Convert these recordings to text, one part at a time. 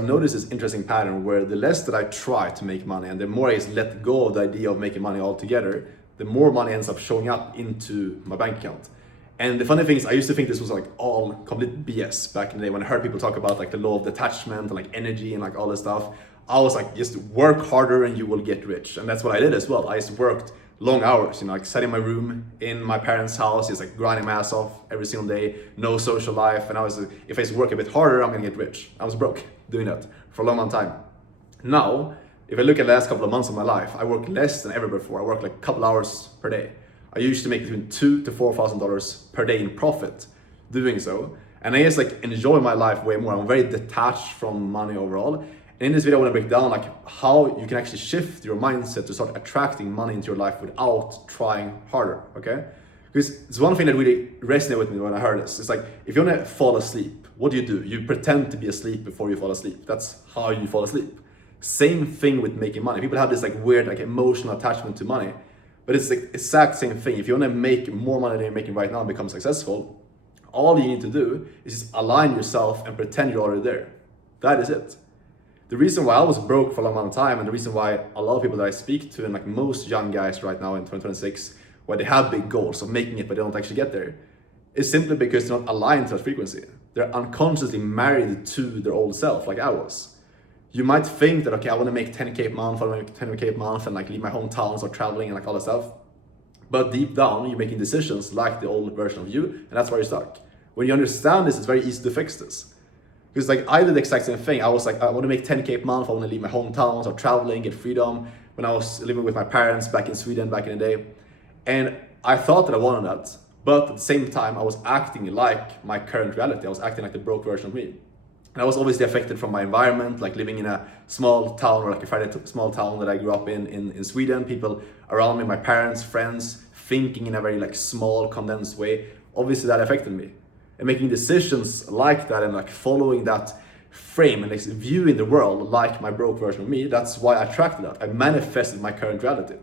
I've noticed this interesting pattern where the less that I try to make money and the more I just let go of the idea of making money altogether, the more money ends up showing up into my bank account. And the funny thing is, I used to think this was like all complete BS back in the day when I heard people talk about like the law of detachment and like energy and like all this stuff. I was like, just work harder and you will get rich. And that's what I did as well. I just worked long hours, like sat in my room in my parents' house, just like grinding my ass off every single day, no social life. And I was, if I just work a bit harder, I'm gonna get rich. I was broke doing that for a long time. Now, if I look at the last couple of months of my life, I work less than ever before. I work like a couple hours per day. I used to make between $2,000 to $4,000 per day in profit doing so. And I just like enjoy my life way more. I'm very detached from money overall. And in this video, I want to break down like how you can actually shift your mindset to start attracting money into your life without trying harder, okay? Because it's one thing that really resonated with me when I heard this. It's like, if you want to fall asleep, what do? You pretend to be asleep before you fall asleep. That's how you fall asleep. Same thing with making money. People have this like weird like emotional attachment to money. But it's the exact same thing. If you want to make more money than you're making right now and become successful, all you need to do is just align yourself and pretend you're already there. That is it. The reason why I was broke for a long amount of time, and the reason why a lot of people that I speak to, and like most young guys right now in 2026, where they have big goals of making it but they don't actually get there, is simply because they're not aligned to that frequency. They're unconsciously married to their old self, like I was. You might think that, okay, I want to make 10K a month, I want to make 10K a month and like leave my hometown, start traveling and like all that stuff. But deep down, you're making decisions like the old version of you, and that's why you're stuck. When you understand this, it's very easy to fix this. Because like I did the exact same thing. I was like, I want to make 10K a month, I want to leave my hometown, start traveling, get freedom. When I was living with my parents back in Sweden back in the day. And I thought that I wanted that. But at the same time, I was acting like my current reality. I was acting like the broke version of me. And I was obviously affected from my environment, like living in a small town or like a fairly small town that I grew up in Sweden. People around me, my parents, friends, thinking in a very like small, condensed way. Obviously that affected me. And making decisions like that and like following that frame and like viewing the world like my broke version of me, that's why I attracted that. I manifested my current reality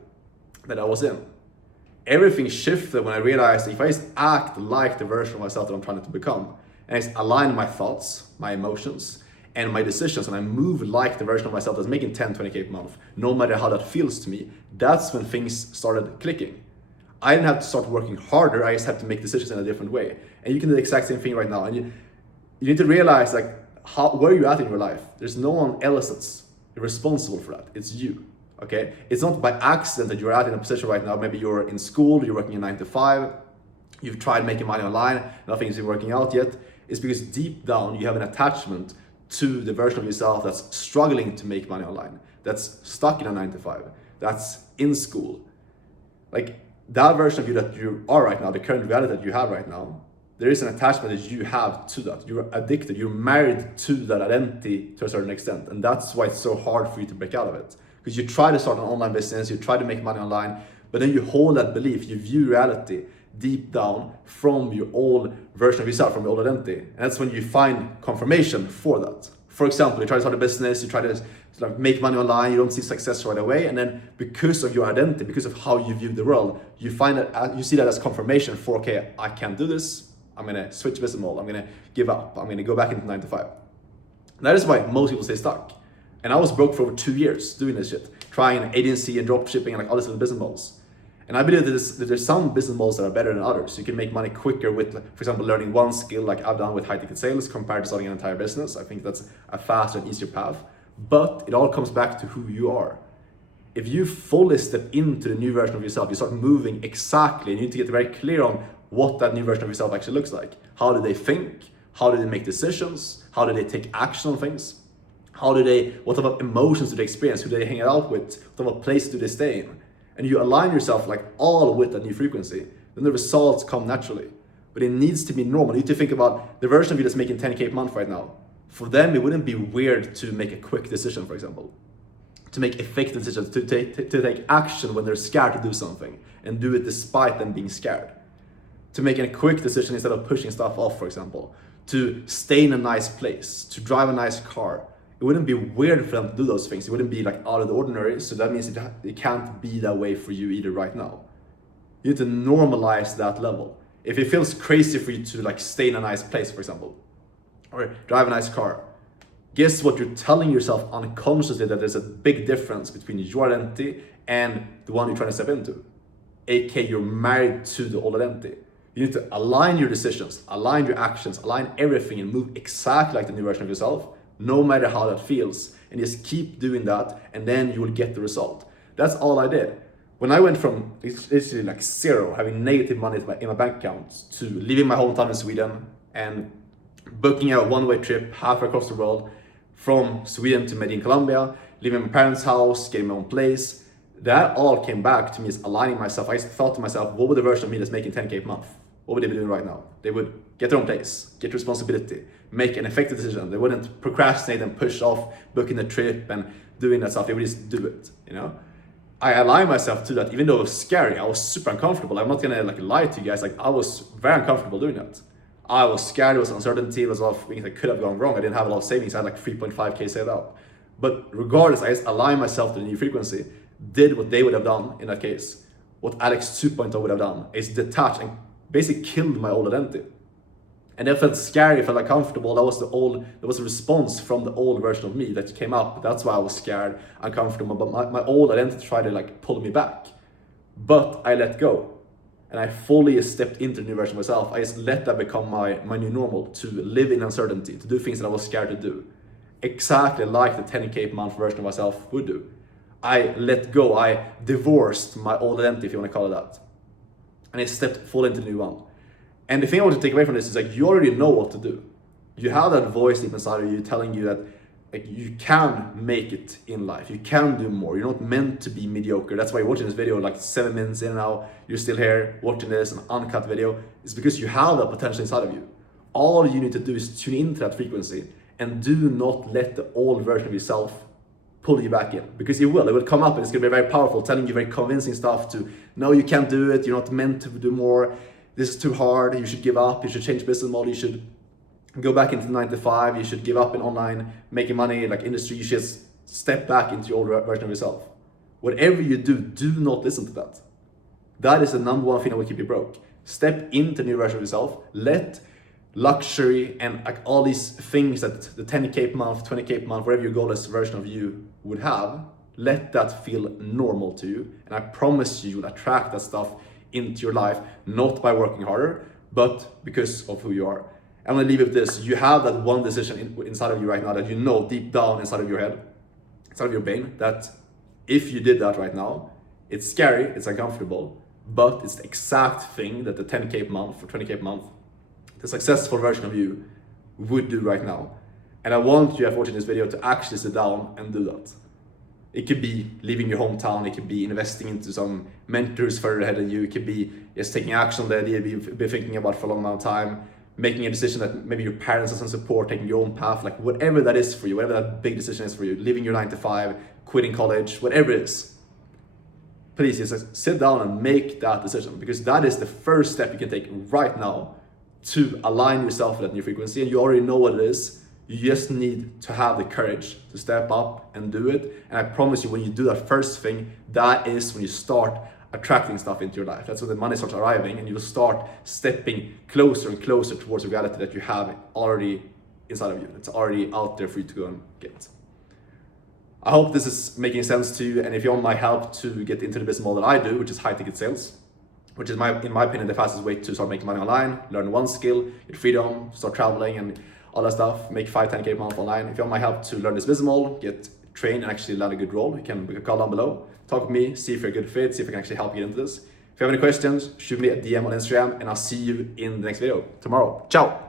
that I was in. Everything shifted when I realized if I just act like the version of myself that I'm trying to become, and I just align my thoughts, my emotions, and my decisions, and I move like the version of myself that's making 10, 20K a month, no matter how that feels to me, that's when things started clicking. I didn't have to start working harder, I just had to make decisions in a different way. And you can do the exact same thing right now. And you need to realize like where you're at in your life. There's no one else that's responsible for that, it's you. Okay, it's not by accident that you're at in a position right now. Maybe you're in school, you're working a 9 to 5, you've tried making money online, nothing is working out yet. It's because deep down you have an attachment to the version of yourself that's struggling to make money online, that's stuck in a 9 to 5, that's in school. Like that version of you that you are right now, the current reality that you have right now, there is an attachment that you have to that. You're addicted, you're married to that identity to a certain extent. And that's why it's so hard for you to break out of it. Because you try to start an online business, you try to make money online, but then you hold that belief, you view reality deep down from your old version of yourself, from your old identity. And that's when you find confirmation for that. For example, you try to start a business, you try to make money online, you don't see success right away, and then because of your identity, because of how you view the world, you find that you see that as confirmation for, okay, I can't do this, I'm gonna switch business model, I'm gonna give up, I'm gonna go back into 9 to 5. That is why most people stay stuck. And I was broke for over 2 years doing this shit, trying an agency and drop shipping and like all these other business models. And I believe that there's some business models that are better than others. You can make money quicker with, for example, learning one skill like I've done with high ticket sales compared to starting an entire business. I think that's a faster and easier path. But it all comes back to who you are. If you fully step into the new version of yourself, you start moving exactly, and you need to get very clear on what that new version of yourself actually looks like. How do they think? How do they make decisions? How do they take action on things? What type of emotions do they experience? Who do they hang out with? What type of place do they stay in? And you align yourself like all with that new frequency, then the results come naturally. But it needs to be normal. You need to think about the version of you that's making 10K a month right now. For them, it wouldn't be weird to make a quick decision, for example. To make effective decisions, to take action when they're scared to do something, and do it despite them being scared. To make a quick decision instead of pushing stuff off, for example. To stay in a nice place, to drive a nice car. It wouldn't be weird for them to do those things. It wouldn't be like out of the ordinary. So that means it can't be that way for you either right now. You need to normalize that level. If it feels crazy for you to like stay in a nice place, for example, or drive a nice car, guess what? You're telling yourself unconsciously that there's a big difference between your identity and the one you're trying to step into. AK, you're married to the old identity. You need to align your decisions, align your actions, align everything, and move exactly like the new version of yourself, no matter how that feels. And just keep doing that, and then you will get the result. That's all I did. When I went from literally like zero, having negative money in my bank account, to leaving my hometown in Sweden and booking a one-way trip halfway across the world from Sweden to Medellin, Colombia, leaving my parents' house, getting my own place, that all came back to me as aligning myself. I thought to myself, what would the version of me that's making 10K a month, what would they be doing right now? They would get their own place, get responsibility, make an effective decision. They wouldn't procrastinate and push off booking a trip and doing that stuff. They would just do it, you know? I aligned myself to that, even though it was scary. I was super uncomfortable. I'm not gonna lie to you guys. I was very uncomfortable doing that. I was scared. There was uncertainty. There was a lot of things that could have gone wrong. I didn't have a lot of savings. I had like 3.5K saved up. But regardless, I just aligned myself to the new frequency. Did what they would have done in that case. What Alex 2.0 would have done is detach and basically killed my old identity. And it felt scary, it felt uncomfortable. That was a response from the old version of me that came up. That's why I was scared, uncomfortable. But my old identity tried to like pull me back. But I let go. And I fully stepped into the new version of myself. I just let that become my new normal, to live in uncertainty, to do things that I was scared to do. Exactly like the 10K per month version of myself would do. I let go, I divorced my old identity, if you want to call it that. And I stepped fully into the new one. And the thing I want to take away from this is like, you already know what to do. You have that voice deep inside of you telling you that like, you can make it in life. You can do more. You're not meant to be mediocre. That's why you're watching this video like 7 minutes in now. You're still here watching this, an uncut video. It's because you have that potential inside of you. All you need to do is tune into that frequency and do not let the old version of yourself pull you back in, because it will come up and it's going to be very powerful, telling you very convincing stuff to, no, you can't do it, you're not meant to do more, this is too hard, you should give up, you should change business model, you should go back into 9 to 5, you should give up in online making money like industry, you should just step back into your old version of yourself. Whatever you do not listen to that. That is the number one thing that will keep you broke. Step into the new version of yourself. Let luxury and like all these things that the 10K per month, 20K per month, whatever your goal is version of you would have, let that feel normal to you. And I promise you will attract that stuff into your life, not by working harder, but because of who you are. I'm gonna leave it with this. You have that one decision inside of you right now that you know deep down inside of your head, inside of your brain, that if you did that right now, it's scary, it's uncomfortable, but it's the exact thing that the 10K per month or 20K per month, the successful version of you would do right now. And I want you, after watching this video, to actually sit down and do that. It could be leaving your hometown, it could be investing into some mentors further ahead of you, it could be just taking action on the idea you've been thinking about for a long amount of time, making a decision that maybe your parents doesn't support, taking your own path, like whatever that is for you, whatever that big decision is for you, leaving your 9 to 5, quitting college, whatever it is. Please just sit down and make that decision, because that is the first step you can take right now to align yourself with that new frequency, and you already know what it is. You just need to have the courage to step up and do it. And I promise you, when you do that first thing, that is when you start attracting stuff into your life. That's when the money starts arriving, and you will start stepping closer and closer towards the reality that you have already inside of you. It's already out there for you to go and get. I hope this is making sense to you, and if you want my help to get into the business model that I do, which is high ticket sales, which is in my opinion the fastest way to start making money online, learn one skill, get freedom, start traveling and all that stuff, make 5-10K per month online. If you want my help to learn this business model, get trained and actually land a good role, you can call down below, talk with me, see if you're a good fit, see if I can actually help you get into this. If you have any questions, shoot me a DM on Instagram, and I'll see you in the next video tomorrow. Ciao!